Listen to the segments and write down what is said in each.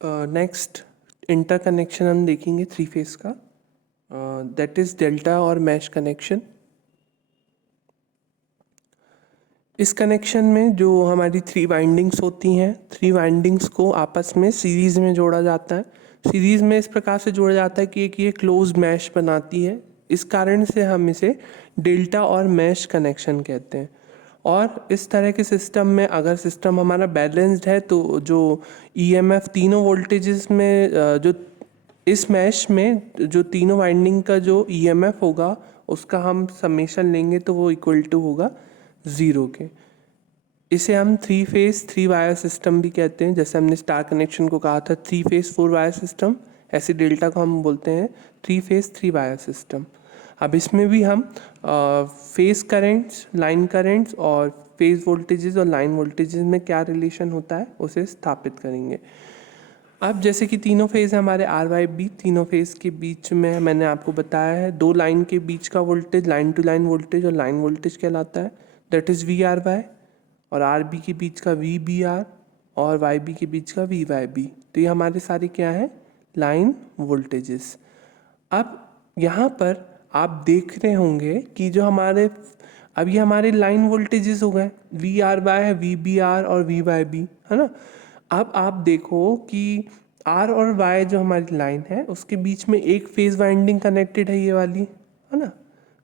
Next interconnection हम देखेंगे three phase का, दैट इज़ डेल्टा और मैश कनेक्शन। इस कनेक्शन में जो हमारी थ्री वाइंडिंग्स होती हैं, थ्री वाइंडिंग्स को आपस में सीरीज़ में जोड़ा जाता है। सीरीज़ में इस प्रकार से जोड़ा जाता है कि एक ये क्लोज मैश बनाती है। इस कारण से हम इसे डेल्टा और मैश कनेक्शन कहते हैं। और इस तरह के सिस्टम में अगर सिस्टम हमारा बैलेंस्ड है तो जो ईएमएफ तीनों वोल्टेजेस में जो इस मैश में जो तीनों वाइंडिंग का जो ईएमएफ होगा उसका हम समेशन लेंगे तो वो इक्वल टू होगा ज़ीरो के। इसे हम three phase three wire system भी कहते हैं। जैसे हमने स्टार कनेक्शन को कहा था three phase four wire system, ऐसे डेल्टा को हम बोलते हैं three phase three wire system. अब इसमें भी हम फेस करेंट्स, लाइन करेंट्स और फेस वोल्टेजेस और लाइन वोल्टेजेस में क्या रिलेशन होता है उसे स्थापित करेंगे। अब जैसे कि तीनों फेज़ है हमारे आर वाई बी, तीनों फेज़ के बीच में मैंने आपको बताया है दो लाइन के बीच का voltage line to line voltage और लाइन वोल्टेज कहलाता है, that is V R Y. और आर बी के बीच का वी बी आर और वाई बी के बीच का वी वाई बी। तो ये हमारे सारे क्या है, लाइन वोल्टेजेस। अब यहाँ पर आप देख रहे होंगे कि जो हमारे अब ये हमारे लाइन वोल्टेजेस हो गए, वी आर वाई है, वी बी आर और वी वाई बी, है ना। अब आप देखो कि आर और वाई जो हमारी लाइन है उसके बीच में एक फेज वाइंडिंग कनेक्टेड है, ये वाली, है ना।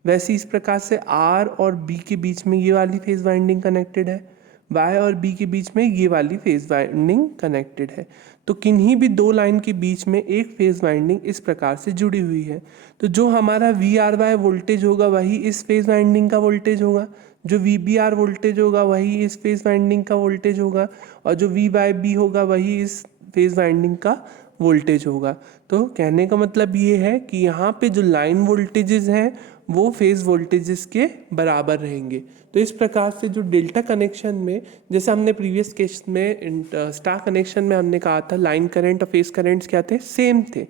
वैसे इस प्रकार से आर और बी के बीच में ये वाली फेज वाइंडिंग कनेक्टेड है, वाई और बी के बीच में ये वाली फेज वाइंडिंग कनेक्टेड है। तो किन्हीं भी दो लाइन के बीच में एक फेज वाइंडिंग इस प्रकार से जुड़ी हुई है। तो जो हमारा वी आर वाई वोल्टेज होगा वही इस फेज वाइंडिंग का वोल्टेज होगा, जो वी बी आर वोल्टेज होगा वही इस फेज वाइंडिंग का वोल्टेज होगा, और जो वी वाई बी होगा वही इस फेज वाइंडिंग का वोल्टेज होगा। तो कहने का मतलब ये है कि यहाँ पे जो लाइन वोल्टेजेस हैं वो फेज वोल्टेजेस के बराबर रहेंगे। तो इस प्रकार से जो डेल्टा कनेक्शन में, जैसे हमने प्रीवियस केस में स्टार कनेक्शन में हमने कहा था लाइन करंट और फेज करंट्स क्या थे, सेम थे,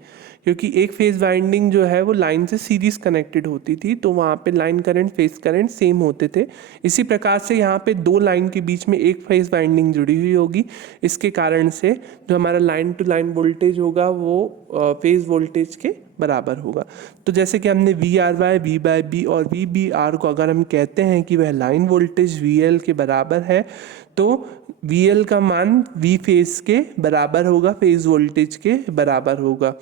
क्योंकि एक फेज वाइंडिंग जो है वो लाइन से सीरीज कनेक्टेड होती थी, तो वहाँ पे line current phase current same होते थे। इसी प्रकार से यहाँ पे दो लाइन के बीच में एक फेज वाइंडिंग जुड़ी हुई होगी, इसके कारण से जो हमारा लाइन टू लाइन वोल्टेज होगा वो फेज वोल्टेज के बराबर होगा। तो जैसे कि हमने V R Y, V Y B और वी बी आर को अगर हम कहते हैं कि वह लाइन वोल्टेज वी एल के बराबर है, तो वी एल का मान वी फेज के बराबर होगा, फेज वोल्टेज के बराबर होगा।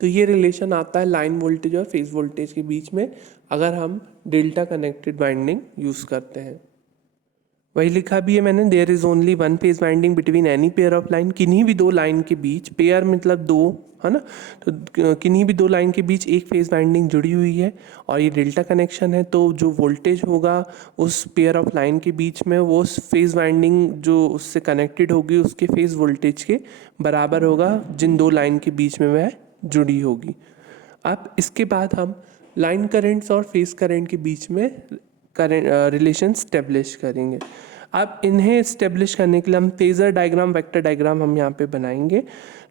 तो ये रिलेशन आता है लाइन वोल्टेज और फेज वोल्टेज के बीच में अगर हम डेल्टा कनेक्टेड वाइंडिंग यूज़ करते हैं। वही लिखा भी है मैंने, there is only one phase winding between any pair of line, किन्हीं भी दो लाइन के बीच, पेयर मतलब दो, है ना। तो किन्हीं भी दो लाइन के बीच एक फेज वाइंडिंग जुड़ी हुई है और ये डेल्टा कनेक्शन है, तो जो वोल्टेज होगा उस पेयर ऑफ लाइन के बीच में वो उस फेज वाइंडिंग जो उससे कनेक्टेड होगी उसके फेज वोल्टेज के बराबर होगा जिन दो लाइन के बीच में वह जुड़ी होगी। अब इसके बाद हम लाइन करेंट्स और फेज करंट के बीच में करेंट रिलेशन स्टेब्लिश करेंगे। अब इन्हें स्टेब्लिश करने के लिए हम फेज़र डायग्राम, वेक्टर डायग्राम हम यहाँ पे बनाएंगे।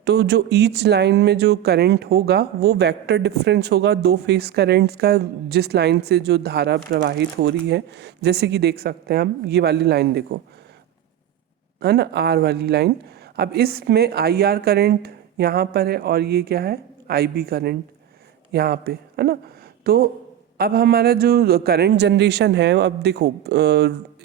तो जो ईच लाइन में जो करंट होगा वो वेक्टर डिफरेंस होगा दो फेज करंट्स का, जिस लाइन से जो धारा प्रवाहित हो रही है। जैसे कि देख सकते हैं हम, ये वाली लाइन देखो, है ना, आर वाली लाइन। अब इसमें आई आर करेंट यहाँ पर है और ये क्या है, आई बी करंट यहाँ पे, है ना। तो अब हमारा जो करंट जनरेशन है, अब देखो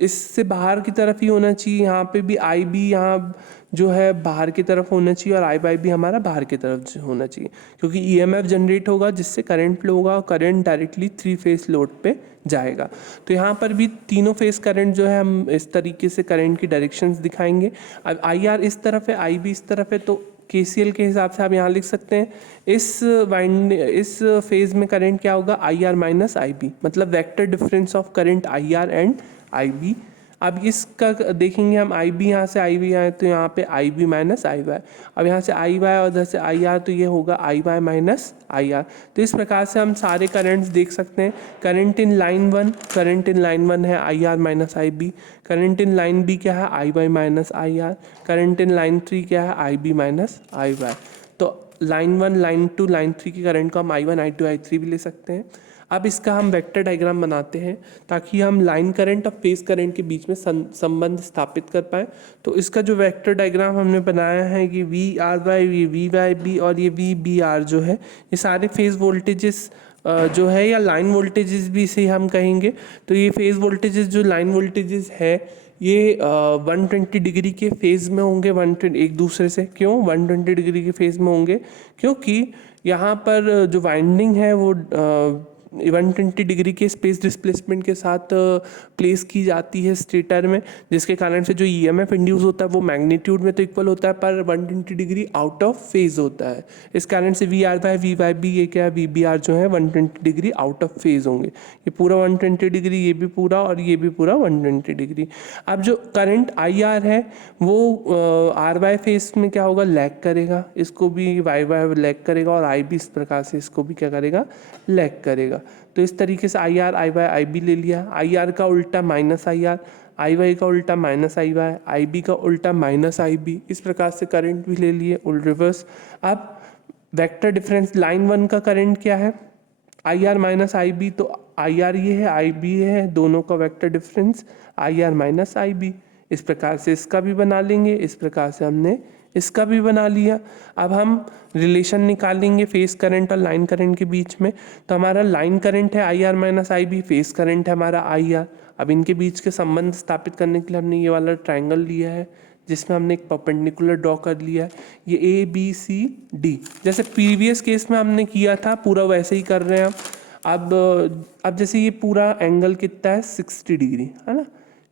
इससे बाहर की तरफ ही होना चाहिए, यहाँ पे भी आई बी यहाँ जो है बाहर की तरफ होना चाहिए और आई बाई भी हमारा बाहर की तरफ होना चाहिए, क्योंकि ईएमएफ जनरेट होगा जिससे करंट फ्लो होगा और current directly three phase load पे जाएगा। तो यहाँ पर भी तीनों फेज करंट जो है हम इस तरीके से करंट की डायरेक्शंस दिखाएंगे। अब आई आर इस तरफ है, आई बी इस तरफ है, तो केसीएल के हिसाब से आप यहाँ लिख सकते हैं इस फेज में करंट क्या होगा, I R minus I B, मतलब vector difference of current I R and I B. अब इसका देखेंगे हम, आई बी यहाँ से आई बी आए तो यहाँ पे आई बी माइनस आई वाई, अब यहाँ से आई वाई और इधर से आई आर तो ये होगा आई वाई माइनस आई आर। तो इस प्रकार से हम सारे करंट्स देख सकते हैं। Current in line one, current in line one है I R minus I B, current in line B क्या है, I Y minus I R, current in line three क्या है, I B minus I Y. तो line one, line to, line three की current को हम I one, I two, I three भी ले सकते हैं। अब इसका हम वेक्टर डायग्राम बनाते हैं ताकि हम लाइन करंट और फेस करंट के बीच में संबंध स्थापित कर पाएँ। तो इसका जो वेक्टर डायग्राम हमने बनाया है ये V R Y V Y B और ये वी बी आर जो है ये सारे फेज वोल्टेजेस जो है या लाइन वोल्टेजेस भी इसे हम कहेंगे। तो ये फेज वोल्टेजेस जो लाइन वोल्टेजेस है ये 120 डिग्री के फेज़ में होंगे 120 एक दूसरे से। क्यों 120 डिग्री के फेज़ में होंगे? क्योंकि यहाँ पर जो वाइंडिंग है वो 120 डिग्री के स्पेस डिस्प्लेसमेंट के साथ प्लेस की जाती है स्टेटर में, जिसके कारण से जो ईएमएफ इंड्यूस होता है वो मैग्नीट्यूड में तो इक्वल होता है पर 120 डिग्री आउट ऑफ फेज होता है। इस कारण से V R Y V Y B ये क्या है वी बी आर जो है 120 डिग्री आउट ऑफ फेज होंगे। ये पूरा 120 डिग्री, ये भी पूरा और ये भी पूरा 120 डिग्री। अब जो करंट आई आर है वो आर बाय फेस में क्या होगा लैग करेगा, इसको भी वाई बाय लैग करेगा और आई भी इस प्रकार से इसको भी क्या करेगा लैग करेगा। तो इस तरीके से I R I by I B ले लिया, आई आर का उल्टा minus I R, I Y का उल्टा minus I Y, I B का उल्टा माइनस आई बी, इस प्रकार से करंट भी ले लिए उल्ट रिवर्स। अब वेक्टर डिफरेंस लाइन वन का करंट क्या है I R minus I B, तो आई आर ये है आई बी है, दोनों का vector difference I R minus I B. इस प्रकार से इसका भी बना लेंगे, इस प्रकार से हमने इसका भी बना लिया। अब हम रिलेशन निकालेंगे फेस करंट और लाइन करंट के बीच में। तो हमारा लाइन करंट है I R minus I B, phase current है हमारा आई आर। अब इनके बीच के संबंध स्थापित करने के लिए हमने ये वाला ट्रायंगल लिया है जिसमें हमने एक परपेंडिकुलर ड्रॉ कर लिया है, ये ए बी सी डी। जैसे प्रीवियस केस में हमने किया था पूरा वैसे ही कर रहे हैं हम। अब जैसे ये पूरा एंगल कितना है 60 डिग्री है ना,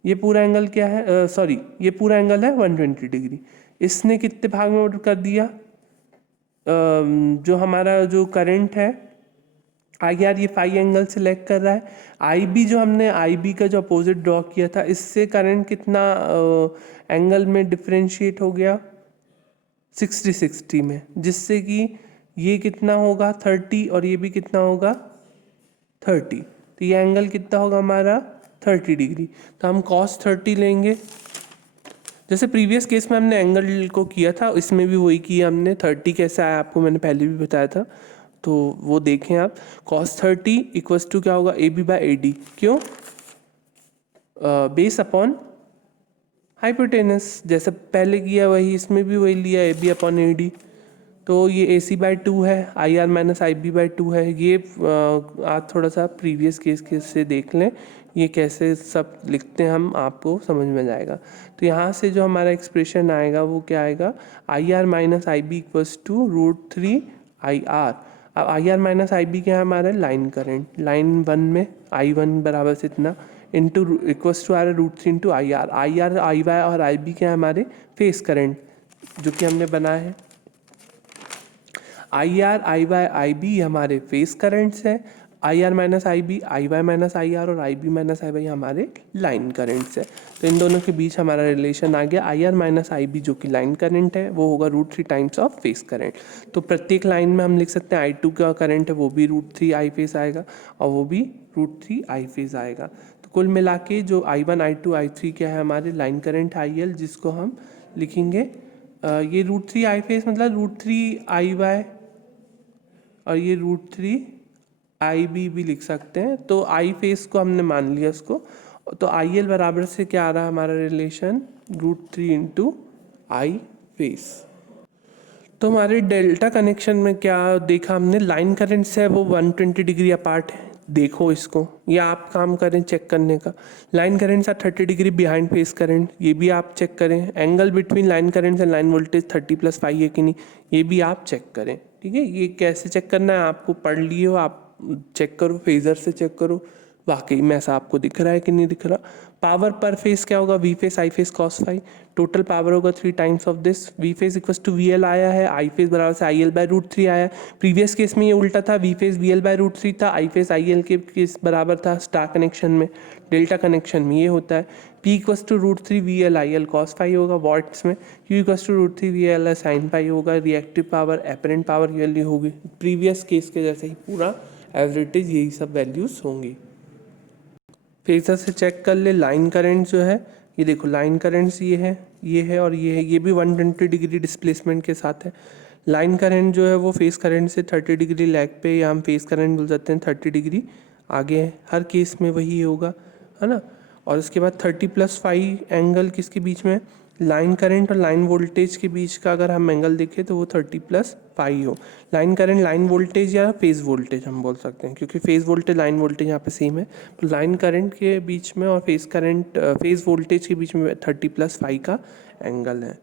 ये पूरा एंगल क्या है सॉरी ये पूरा एंगल है 120 डिग्री। इसने कितने भाग में कर दिया जो हमारा जो करंट है आई आर ये फाई एंगल से लैग कर रहा है, आई बी जो हमने आई बी का जो अपोजिट ड्रॉ किया था इससे करंट कितना एंगल में डिफरेंशिएट हो गया 60 में, जिससे कि ये कितना होगा 30 और ये भी कितना होगा 30। तो ये एंगल कितना होगा हमारा 30 डिग्री। तो हम cos 30 लेंगे, जैसे प्रीवियस केस में हमने एंगल को किया था इसमें भी वही किया हमने। 30 कैसे आया आपको मैंने पहले भी बताया था, तो वो देखें आप। cos 30 इक्वल्स टू क्या होगा A B by A D, क्यों बेस अपॉन हाइपोटेनस, जैसे पहले किया वही इसमें भी वही लिया A B upon A D. तो ये ए सी बाई 2 है, I R minus I B by 2 है। ये आप थोड़ा सा प्रीवियस केस से देख लें ये कैसे सब लिखते हैं हम, आपको समझ में जाएगा। तो यहाँ से जो हमारा एक्सप्रेशन आएगा वो क्या आएगा I R minus I B equals to √3 I R. अब I R minus I B क्या है हमारा लाइन करंट, लाइन वन में आई वन बराबर से इतना इंटू इक्वल्स टू आ रहा है √3 into I R. I R I Y और आई बी क्या है हमारे फेस करंट जो कि हमने बनाया है। I R I Y I B हमारे फेस करंट्स है, I R minus I B I Y minus I R और I B minus I Y हमारे लाइन करंट्स है। तो इन दोनों के बीच हमारा रिलेशन आ गया, I R minus I B जो कि लाइन करंट है वो होगा √3 टाइम्स ऑफ फेस करंट। तो प्रत्येक लाइन में हम लिख सकते हैं I2 का करंट है वो भी √3 आई फेस आएगा और वो भी √3 आई फेस आएगा। तो कुल मिला के जो I1 I2 I3 क्या है हमारे लाइन करंट IL, जिसको हम लिखेंगे ये √3 आई फेस मतलब √3 आई वाई और ये √3 आई बी भी लिख सकते हैं। तो आई फेस को हमने मान लिया उसको, तो आई एल बराबर से क्या आ रहा है हमारा रिलेशन √3 इंटू आई फेस। तो हमारे डेल्टा कनेक्शन में क्या देखा हमने, लाइन करंट से वो 120 डिग्री अपार्ट है। देखो इसको, या आप काम करें चेक करने का, लाइन करंट से 30 डिग्री बिहाइंड फेस करंट, ये भी आप चेक करें। Angle between line current and line voltage 30+5 है कि नहीं, ये भी आप चेक करें। ठीक है, ये कैसे चेक करना है आपको पढ़ लिए हो, आप चेक करो, फेजर से चेक करो वाकई में ऐसा आपको दिख रहा है कि नहीं दिख रहा। पावर पर फेस क्या होगा V phase I phase cos phi, total power होगा 3 times of this. V phase equals to V L आया है, आई फेस बराबर से आई एल बाई √3 आया। प्रीवियस केस में ये उल्टा था, V phase V L by √3 था, आई फेस आई एल के केस बराबर था स्टार कनेक्शन में। डेल्टा कनेक्शन में ये होता है P equals to √3 V L I L cos phi होगा वॉट्स में, Q equals to √3 V L sine phi होगा। रिएक्टिव पावर एपरेंट पावर ये होगी प्रीवियस केस के जैसे ही, पूरा एवरेज यही सब वैल्यूज होंगी। फेजर से चेक कर ले, लाइन करंट जो है ये देखो, लाइन करंट्स ये है और ये है, ये भी 120 डिग्री डिस्प्लेसमेंट के साथ है। लाइन करंट जो है वो फेस करंट से 30 डिग्री लैग पे, या हम फेस करंट बोल सकते हैं 30 डिग्री आगे हर केस में वही होगा, है ना। और उसके बाद 30+5 एंगल किसके बीच में, लाइन करंट और लाइन वोल्टेज के बीच का अगर हम एंगल देखें तो वो 30+5 हो। लाइन करंट लाइन वोल्टेज या फेज़ वोल्टेज हम बोल सकते हैं, क्योंकि फेज़ वोल्टेज लाइन वोल्टेज यहाँ पे सेम है। तो लाइन करंट के बीच में और फेज़ वोल्टेज के बीच में 30+5 का एंगल है।